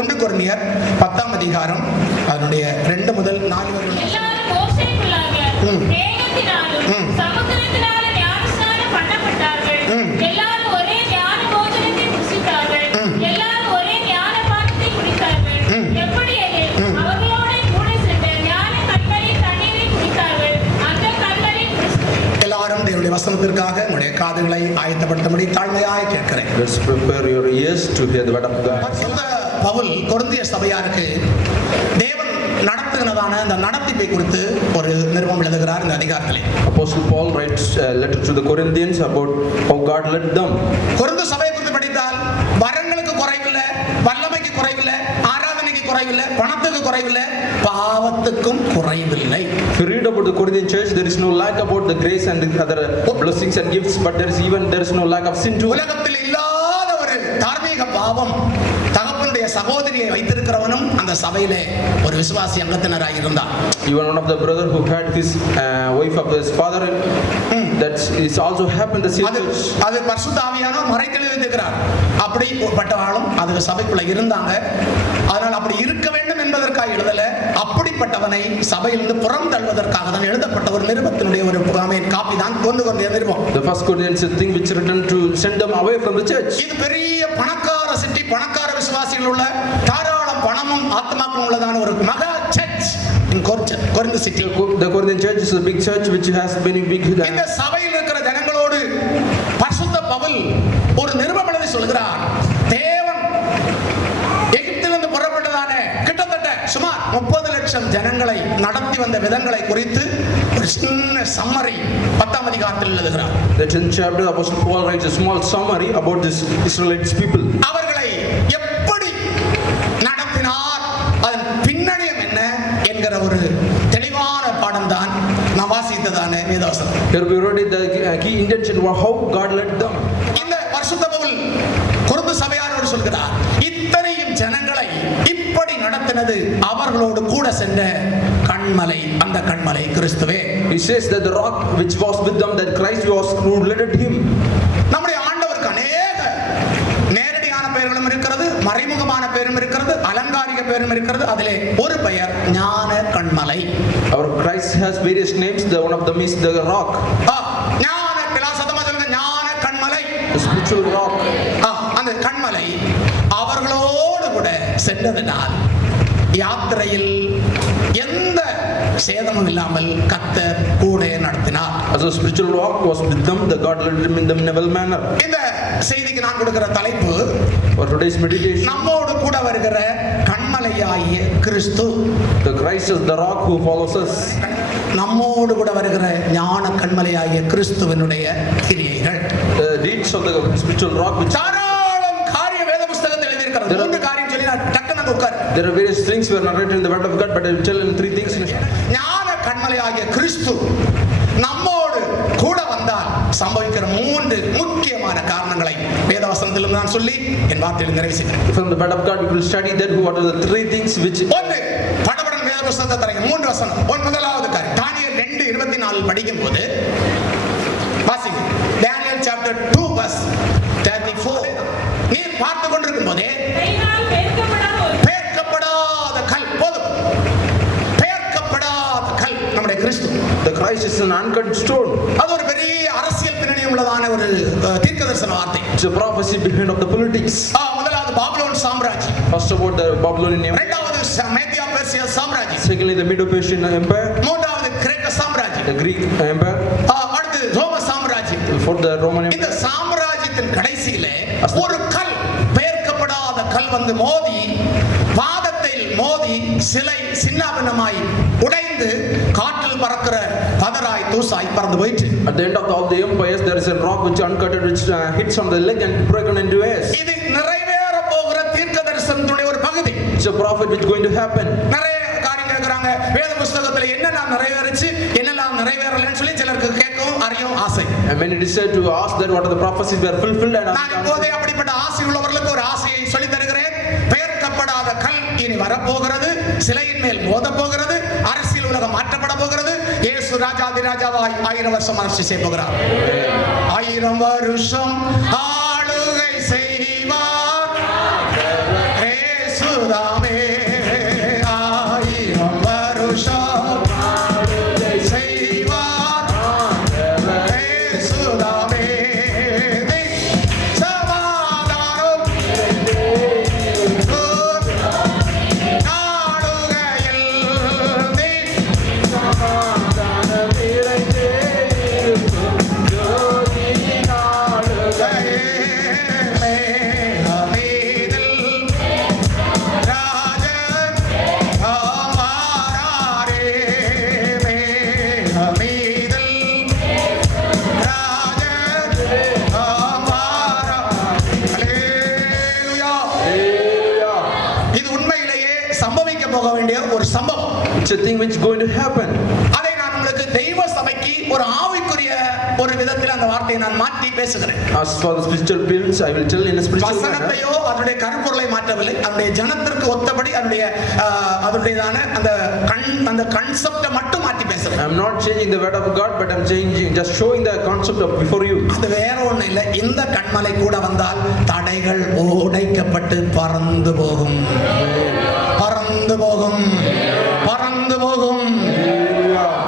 1 கொரிந்தியர் 10ஆம் அதிகாரம் அதனுடைய 2 முதல் 4 வரை. எல்லாரும் மோசேக்குள்ளாக மேகத்தினாலும் சமுத்திரத்தினாலும் ஞானஸ்நானம் பண்ணப்பட்டார்கள். எல்லாரும் ஒரே ஞான போஜனத்தை புசித்தார்கள். எல்லாரும் ஒரே ஞான பானத்தை குடித்தார்கள். எப்படி எனில் அவர்களோட கூட சென்ற ஞான கண்களின் தண்ணீரை குடித்தார்கள். அந்த கண்களின் எல்லாரும் தேவனுடைய வசனத்திற்காக உங்களுடைய காதுகளை ஆயத்தப்படுத்தும்படி தாழ்மையாய் கேட்கிறேன். Let's prepare your ears to hear the word of God. பரிசுத்த பவுல் கொரிந்திய சபையாருக்கு தேவன் நடத்துகிறதான அந்த நடத்திப்பை குறித்து ஒரு நிருபம் எழுதுகிறார் இந்த அதிகாரத்திலே. Apostle Paul writes a letter to the Corinthians about how God led them. Corinth சபையை குறித்து படித்தால் வரங்களுக்கு குறைவில்லை, வல்லமைக்கு குறைவில்லை, ஆராதனைக்கு குறைவில்லை, பணத்துக்கு குறைவில்லை, பாவத்துக்கும் குறைவில்லை. If you read about the Corinthian church, there is no lack about the grace and the other blessings and gifts, but there is no lack of sin too. உலகத்தில் இல்லாத ஒரு தார்மீக பாவம் தகப்பனுடைய சகோதரியை வைத்திருக்கிறவனும் அந்த சபையிலே ஒரு விசுவாசி அங்கத்தினராக இருந்தார். Even one of the brother who had his wife of his father, that is also happened the same church. அது பரிசுத்த ஆவியானவர் மறைத்தெழுதி வைத்திருக்கிறார். அப்படிப்பட்ட ஆளும் அது சபைக்குள்ள இருந்தாங்க. அதனால் அப்படி இருக்க வேண்டும் என்பதற்காக எழுதல, அப்படிப்பட்டவனை சபையிலிருந்து புறம் தள்ளுவதற்காக தான் எழுதப்பட்ட ஒரு நிருபத்தினுடைய ஒரு காப்பி தான் கொண்டு வந்த நிருபம். The first Corinthians thing which written to send them away from the church. இது பெரிய பணக்கார சிட்டி, பணக்கார விசுவாசிகள் உள்ள தாராளம் பணமும் ஆத்மாக்களும் உள்ளதான ஒரு மகா search in Corinth city. The Corinthian church is a big church which has many big. இந்த சபையில் இருக்கிற ஜனங்களோடு பரிசுத்த பவுல் ஒரு நிருபம் எழுதி சொல்கிறார். தேவன் எகிப்திலிருந்து புறப்பட்டதான கிட்டத்தட்ட சுமார் 30 லட்சம் ஜனங்களை நடத்தி வந்த விதங்களை குறித்து ஒரு சின்ன சம்மரி 10ஆம் அதிகாரத்தில் எழுதுகிறார். The 10th chapter, Apostle Paul writes a small summary about this Israelites people. அவர்களை எப்படி நடத்தினார், அதன் பின்னணியம் என்ன என்கிற ஒரு தெளிவான பாடம் தான் நான் வாசித்ததான வேதவசனம். Here we read the key intention was how God led them. இந்த பரிசுத்த பவுல் கொரிந்து சபையாரோடு சொல்கிறார், இத்தனையும் ஜனங்களை இப்படி நடத்தினது அவர்களோடு கூட சென்ற கண்மலை, அந்த கண்மலை கிறிஸ்துவே. He says that the rock which was with them, that Christ was who led him. நம்முடைய ஆண்டவருக்கு அநேக நேரடியான பெயர்களும் இருக்கிறது, மறைமுகமான பெயரும் இருக்கிறது, அலங்காரிக பெயரும் இருக்கிறது. அதிலே ஒரு பெயர் ஞான கண்மலை. Our Christ has various names. The one of them is the rock, ஞான பிலாசதமா சொல்லுங்க, ஞான கண்மலை, the spiritual rock. அந்த கண்மலை அவர்களோடு கூட சென்றதனால் யாத்திரையில் எந்த சேதமும் இல்லாமல் கர்த்தர் கூட நடத்தினார். As a spiritual rock was with them, the God led them in the novel manner. இந்த செய்திக்கு நான் கொடுக்கிற தலைப்பு, For today's meditation, நம்மோடு கூட வருகிற கண்மலையாகிய கிறிஸ்து. the Christ is the rock who follows us. நம்மோடு கூட வருகிற ஞான கண்மலையாகிய கிறிஸ்துவினுடைய கிரியைகள், The deeds of the spiritual rock which தாராளம் காரிய வேத புத்தகத்தில் எழுதியிருக்கிறது. 3 காரியம் சொல்லி நான் டக்குன்னு உட்கார். there are various things were narrated in the word of God, but I will tell you 3 things. ஞான கண்மலையாகிய கிறிஸ்து நம்மோடு கூட வந்தால் சம்பவிக்கிற 3 முக்கியமான காரணங்களை வேதவசனத்திலிருந்து நான் சொல்லி என் வார்த்தையில் நிறைவு செய்கிறேன். From the word of God we will study that what are the 3 things which. ஒன்று, படபடன் வேத புத்தகத்தை தரங்க 3 வசனம். முதலாவது காரியம் தானியேல் 2:24 படிக்கும் போது வாசிங்க. Daniel chapter 2 verse 34. நீர் பார்த்து கொண்டிருக்கும் போதே பெயர்க்கப்படாத கல், போதும், பெயர்க்கப்படாத கல் நம்முடைய கிறிஸ்து. The Christ is an uncut stone. அது ஒரு பெரிய அரசியல் பின்னணி உள்ளதான ஒரு தீர்க்கதரிசன வார்த்தை. It's a prophecy behind of the politics. முதலாவது பாபிலோன் சாம்ராஜ்யம், First about the Babylonian Empire. இரண்டாவது மேதியா பெர்சியா சாம்ராஜ்யம், Secondly, the Medo-Persian Empire. மூன்றாவது கிரேக்க சாம்ராஜ்யம், The Greek Empire. அடுத்து ரோம சாம்ராஜ்யம். For the Roman Empire. இந்த சாம்ராஜ்யத்தின் கடைசியிலே ஒரு கல், பெயர்க்கப்படாத கல் வந்து மோதி, பாதத்தில் மோதி சிலை சின்னாபின்னமாய் உடைந்து காற்றில் பறக்கிற பதராய் தூசாய் பறந்து போயிற்று. At the end of all the empires, there is a rock which uncutted, which hits on the leg and broken into ways. இது நிறைவேற போகிற தீர்க்கதரிசனத்துடைய ஒரு பகுதி. It's a prophet which is going to happen. நிறைய காரியம் கேட்கறாங்க, வேத புத்தகத்துல என்னெல்லாம் நிறைவேறுச்சு, என்னெல்லாம் நிறைவேறலன்னு சொல்லி சிலருக்கு கேட்கவும் அறியவும் ஆசை. And when it is said to ask that what are the prophecies were fulfilled, and நான் இப்போதே அப்படிப்பட்ட ஆசை உள்ளவர்களுக்கு ஒரு ஆசையை சொல்லி தருகிறேன். பெயர்க்கப்படாத கல் இனி வரப்போகிறது, சிலையின் மேல் மோத போகிறது, அரசியல் உலகம் மாற்றப்பட போகிறது. இயேசு ராஜாதி ராஜாவாய் 1000 வருஷம் அரசு செய்ய போகிறார். 1000 வருஷம் ஆளுகை செய்வார். இயேசு சம்பவிக்க போக வேண்டிய ஒரு சம்பவம். It's a thing which is going to happen. அதை நான் உங்களுக்கு தெய்வ சபைக்கு ஒரு ஆவிக்குரிய ஒரு விதத்தில் அந்த வார்த்தையை நான் மாற்றி பேசுகிறேன். As for the spiritual builds, I will tell in a spiritual manner. வசனத்தையோ அதனுடைய கருப்பொருளை மாற்றவில்லை, அதனுடைய ஜனத்திற்கு ஒத்தபடி அதனுடையதான அந்த கான்செப்டை மட்டும் மாற்றி பேசுறேன். I'm not changing the word of God, but I'm changing, just showing the concept of before you. அது வேற ஒண்ணு இல்ல, இந்த கண்மலை கூட வந்தால் தடைகள் உடைக்கப்பட்டு பறந்து போகும், பறந்து போகும், பறந்து போகும்.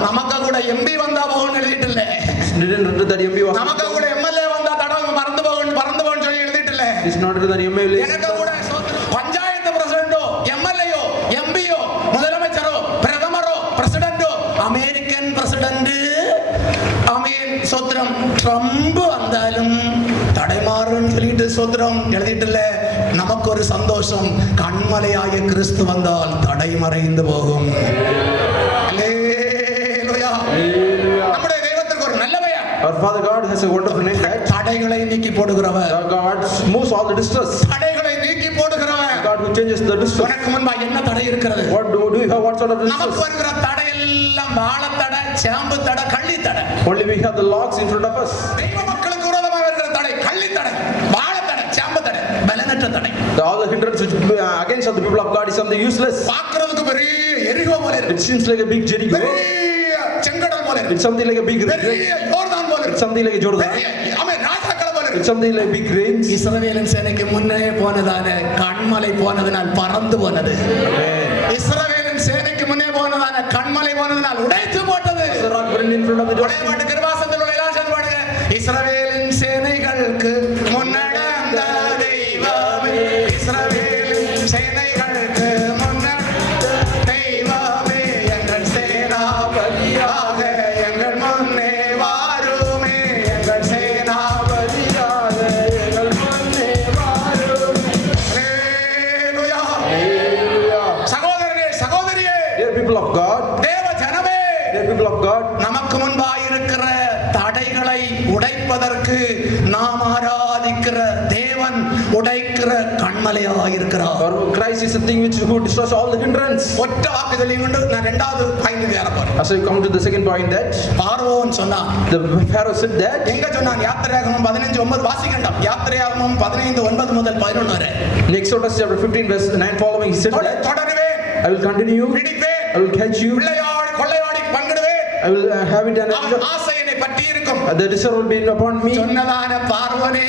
நமக்கு கூட எம்பி வந்தா போகும் எழுதிட்டு இல்ல, நமக்கு கூட எம்எல்ஏ வந்தா தடவை பறந்து போகும், பறந்து போகும் சொல்லி எழுதிட்டு இல்ல. எனக்கு கூட பஞ்சாயத்து பிரசிடண்டோ எம்எல்ஏயோ எம்பியோ முதலமைச்சரோ பிரதமரோ பிரசிடண்டோ அமெரிக்கன் பிரசிடண்ட் அமீன் சோத்திரம் ட்ரம்ப் வந்தாலும் தடைமாறுன்னு சொல்லிட்டு சோத்திரம் எழுதிட்டு இல்ல. நமக்கு ஒரு சந்தோஷம், கண்மலையாய கிறிஸ்து வந்தால் தடை மறைந்து போகும். நம்முடைய தெய்வத்திற்கு ஒரு நல்ல பெயர். Our Father God has a wonderful name. தடைகளை நீக்கி போடுகிறவர். God moves all the distress. தடைகளை நீக்கி போடுகிறவர். God who changes the distress. உனக்கு முன்பா என்ன தடை இருக்கிறது? What do you have? What sort of distress? நமக்கு வருகிற தடை எல்லாம் வாழ தடை, சாம்பு தடை, கள்ளி தடை. Only we have the logs in front of us. தெய்வ மக்களுக்கு விரோதமாக வருகிற தடை கள்ளி தடை, வாழ தடை, சாம்பு தடை, பலனற்ற தடை. All the hindrance which against the people of God is something useless. பார்க்கிறதுக்கு பெரிய எரிகோ போல இருக்கு. It seems like a big Jericho. செங்கடல் போல இருக்கு. It's something like a big river. யோர்தான் போல It's இருக்கு. something like a Jordan. ஆமென், ராஜாக்கள் போல It's இருக்கு. something like big rains. இஸ்ரவேலின் சேனைக்கு முன்னே போனதான கண்மலை போனதனால் பறந்து போனது. இஸ்ரவேலின் சேனைக்கு முன்னே போனதான கண்மலை போனதனால் உடைத்து போட்டது. The rock burned in front of the door. உடைய பாட்டு கிருபாசனத்தில் உள்ள எல்லாரும் சேர்ந்து பாடுங்க. இஸ்ரவேலின் சேனைகளுக்கு முன்னடந்த தெய்வமே, இஸ்ரவேலின் சேனைகளுக்கு முன்னடந்த தெய்வமே, எங்கள் சேனாபதியாக எங்கள் முன்னே வாருமே, எங்கள் சேனாபதியாக எங்கள் முன்னே வாருமே. ஹல்லேலூயா. சகோதரனே, சகோதரியே, Dear people of God, தேவ ஜனமே, dear people of God, நமக்கு முன்பாக இருக்கிற தடைகளை உடைப்பதற்கு நாம் ஆராதிக்கிற தேவன் உடைக்கிற கண்மலையாக இருக்கிறார். our Christ is a thing which who destroys all the hindrance. ஒற்ற வாக்குகளை கொண்டு நான் இரண்டாவது பாயிண்ட் ஏற போறேன். As I come to the second point, that பார்வோன் சொன்னான். the Pharaoh said that. எங்க சொன்னான்? யாத்திரையாகமம் 15:9 வாசிக்கண்டாம். யாத்திரையாகமம் 15:9 முதல் 11 வரை. In Exodus chapter 15 verse 9 following, he said that தொடருவேன், I will continue, பிடிப்பேன், I will catch you, பிள்ளையாடி கொள்ளையாடி பங்கிடுவேன், I will have it and அவன் ஆசை என்னை பற்றி இருக்கும். the desire will be upon me. சொன்னதான பார்வனே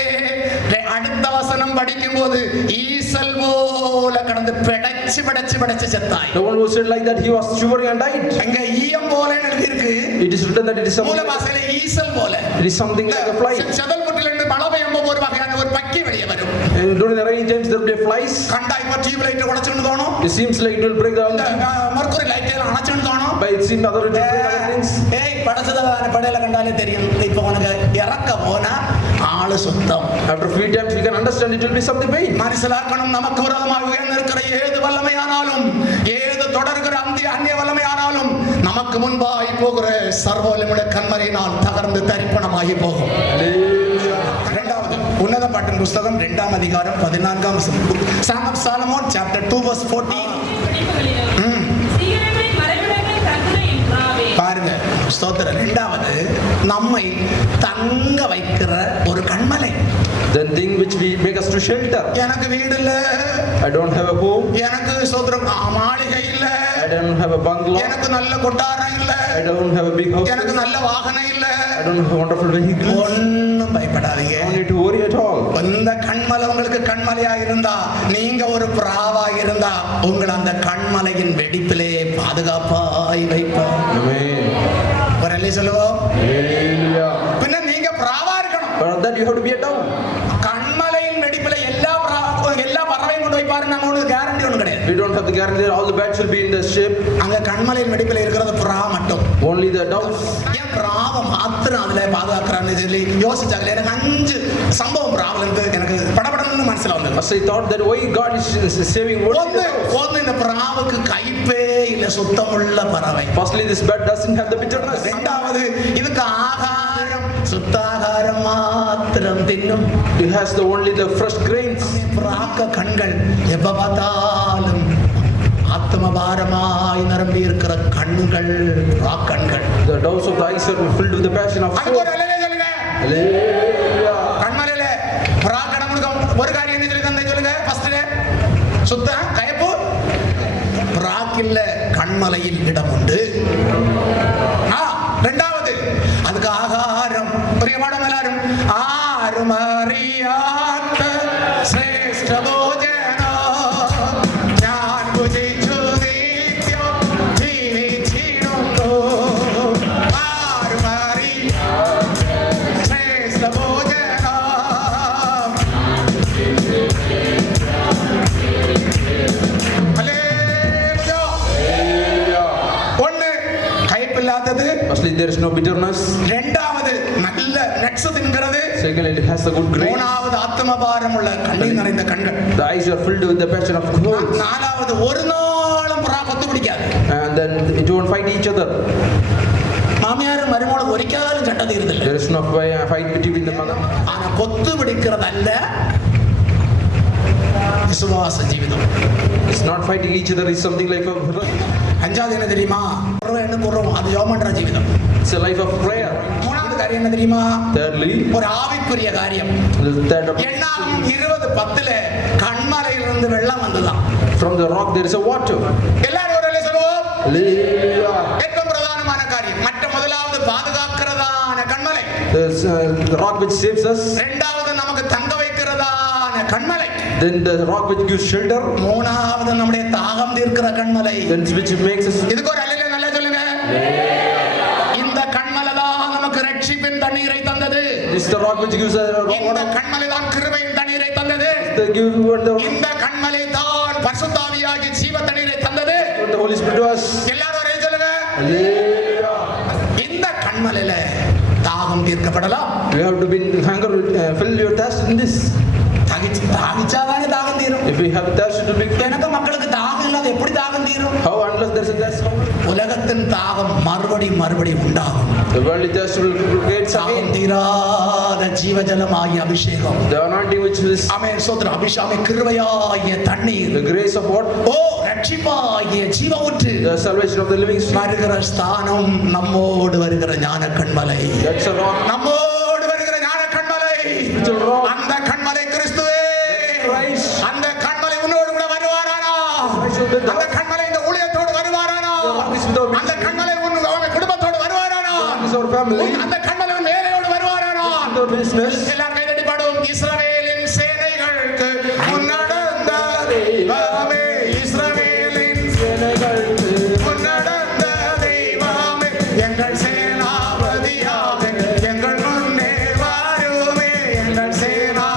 அடுத்த வசனம் படிக்கும் போது ஈசல் போல கடந்து பிடைச்சு பிடைச்சு பிடைச்சு செத்தாய். The one who said like that, he was shivering and died. அங்க ஈயம் போல எழுதி இருக்கு. It is written that it is மூல something, பாஷையில ஈசல் போல. it is something like a fly. செதல் முட்டிலிருந்து மழை பெய்யும்போது ஒரு வகையான ஒரு பக்கி வெளியே வரும். And during the rainy times there will be flies. கண்டா இப்ப டியூப் லைட் உடைச்சுன்னு தோணும், It seems like it will break the Mercury light எல்லாம் அணைச்சுன்னு தோணும். but it seems other it will break other things. ஏய் படைச்சதான படையில கண்டாலே தெரியும். இப்ப உனக்கு இறக்க போனா ஆளு சுத்தம். After a few times we can understand it will be something pain. மனசிலாக்கணும், நமக்கு விரோதமாக உயர்ந்திருக்கிற ஏது வல்லமையானாலும், ஏது தொடர்கிற அந்நிய வல்லமையானாலும், நமக்கு முன்பாய் போகிற சர்வவல்லமையுள்ள கண்மலையினால் தகர்ந்து தரிப்பணமாகி போகும். இரண்டாவது உன்னத பாட்டின் புஸ்தகம் 2ஆம் அதிகாரம் 14ஆம் வசனம். Song of Solomon chapter 2 verse 14. சீக்கிரமே மறைவிடங்கள் தங்குன என்றாவே. பாருங்க ஸ்தோத்திரம். இரண்டாவது நம்மை தங்க வைக்கிற ஒரு கண்மலை. The thing which we make us to shelter. எனக்கு வீடு இல்ல, I don't have a home, எனக்கு ஸ்தோத்திரம் மாளிகை இல்ல, I don't have a bungalow, எனக்கு நல்ல கொட்டாரம் இல்ல, I don't have a big house, எனக்கு நல்ல வாகனம் இல்ல. I don't have a wonderful vehicle. ஒண்ணும் பயப்படாதீங்க. No need to worry at all. இந்த கண்மலை உங்களுக்கு கண்மலையா இருந்தா, நீங்க ஒரு பிராவா இருந்தா, உங்களை அந்த கண்மலையின் வெடிப்பிலே பாதுகாப்பாய் வைப்பார். Amen. ஒரு அல்லி சொல்லுவோம். Hallelujah. பின்ன நீங்க பிராவா இருக்கணும். For that you have to be a dove. கண்மலையின் வெடிப்பில எல்லா பறவையும் கொண்டு வைப்பாருன்னு நம்ம ஒண்ணு கேரண்டி ஒண்ணு கிடையாது. We don't have the guarantee that all the bats will be in the ship. அங்க கண்மலையின் வெடிப்பில இருக்கிறது புறா மட்டும். Only the doves. ஏன் பிராவை மாத்திரம் அதுல பாதுகாக்கிறான்னு சொல்லி யோசிச்சாங்களே. எனக்கு 5 சம்பவம் பிராவில இருந்து எனக்கு படபடன்னு மனசுல வந்தது. As I thought that why God is saving only the doves. ஒன்னு இந்த பிராவுக்கு கைப்பே இல்ல, சுத்தமுள்ள பறவை. Firstly, this bird doesn't have the bitterness. இரண்டாவது இதுக்கு ஆகாரம் சுத்தாகாரம் மாத்திரம் தின்னும். It has only the fresh grains. பிராக்க கண்கள் எப்ப பார்த்தாலும் ஆத்மபாரமாய் நிரம்பி இருக்கிற கண்கள் கண்கள். The doors of the eyes are filled with the passion of அதுக்கு soul. ஒரு அல்லேலூயா சொல்லுங்க. Hallelujah. கண்மலையில பிராக்கணம் ஒரு காரியம் என்ன சொல்லி தந்தே சொல்லுங்க. ஃபர்ஸ்ட்ல சுத்தம் கயப்பு பிராக்கில்ல கண்மலையில் இடம் உண்டு. இரண்டாவது அதுக்கு ஆகாரம் பிரியமான எல்லாரும் ஆரும் அறியாத ശ്രേഷ്ഠ ഭോജനോ ഞാൻ ഭുജിച്ചു നിത്യം ജീവിച്ചിടുന്നു. ആരും അറിയാത്ത ശ്രേഷ്ഠ ഭോജനോ. ഒന്ന് കയ്പില്ലാത്തത്. Firstly, there is no bitterness. இரண்டாவது நல்ல நட்சு தின்கிறது. Secondly, it has a good grace. மூணாவது ஆத்மபாரமுள்ள கண்ணீர் நிறைந்த கண்கள். The eyes are filled with the passion of God. நாலாவது ஒரு நாளும் புறா கொத்து பிடிக்காது. And then it won't fight each other. மாமியார் மருமகளுக்கு ஒரிக்காலும் சண்டை தீர்தில்லை. There is no fight between the mother. ஆனா கொத்து பிடிக்கிறதல்ல விசுவாச Jeevitham. It's not fighting each other. It's something like a. அஞ்சாவது என்ன தெரியுமா? என்ன குறவும் அது யோமன்ற Jeevitham. It's a life of prayer. மூணாவது காரியம் என்ன தெரியுமா? Thirdly, ஒரு ஆவிக்குரிய காரியம். the third of. என்னாகும் 20:10 கண்மலையிலிருந்து வெள்ளம் வந்துதான். From the rock there is a water. எல்லாரும் ஒரு அல்லேலூயா சொல்லுவோம். Hallelujah. ഏറ്റവും പ്രധാനமான കാര്യം മറ്റ முதலாவது பாதுகாக்கிறதான கண்மலை. There's the rock which saves us. இரண்டாவது நமக்கு தங்க வைக்கிறதான கண்மலை. Then the rock which gives shelter. மூணாவது நம்முடைய தாகம் தீர்க்கிற கண்மலை. Then which makes us. இதுக்கு ஒரு அல்லேலூயா நல்லா சொல்லுங்க. இந்த கண்மலை தான் நமக்கு ரட்சிப்பின் தண்ணீரை தந்தது. This is the rock which gives us இந்த water. கண்மலை தான் கிருபையின் தண்ணீரை தந்தது. The give the இந்த கண்மலை தான் பரிசுத்த ஆவியாகிய ஜீவ தண்ணீரை தந்தது. Holy Spirit to us. எல்லாரும் ஒரே சொல்லுங்க. Hallelujah. இந்த கண்மலையில தாகம் தீர்க்கப்படலாம். You have to be hunger, fill your thirst in this. தாகிச்சாதானே தாகம் தீரும். If we have thirst to be. எனக்கு மக்களுக்கு தாகம் இல்லாத எப்படி தாகம் தீரும்? How unless there is a thirst? உலகத்தின் தாகம் மறுபடி உண்டாகும். The worldly thirst will create தாகம் again. தீராத ஜீவஜலமாகிய அபிஷேகம். The anointing which is ஆமென் சோதர அபிஷேகம் கிருபையாகிய தண்ணீர். the grace of what? ஓ ரட்சிப்பாகிய ஜீவ ஊற்று. The salvation of the living stream. வருகிற ஸ்தானம் நம்மோடு வருகிற ஞான கண்மலை. That's a rock. நம்மோடு வருகிற ஞான கண்மலை. Spiritual rock. அந்த கண்மலை கிறிஸ்துவே. Christ. அந்த கண்மலை உன்னோடு கூட வருவாரானா? அந்த கண்மலை இந்த ஊழியத்தோடு வருவாரானா? அந்த கண்மலை உன் குடும்பத்தோடு வருவாரானா? Is our family. அந்த கண்மலை உன் வேலையோடு வருவாரானா? Our business. எல்லாம் கைதட்டி பாடுவோம். இஸ்ரவேலின் சேனைகளுக்கு முன்னடந்த தெய்வமே. இஸ்ரவேலின் சேனைகளுக்கு முன்னடந்த தெய்வமே. எங்கள் சேனாபதியாக எங்கள் முன்னே வருமே. எங்கள் சேனா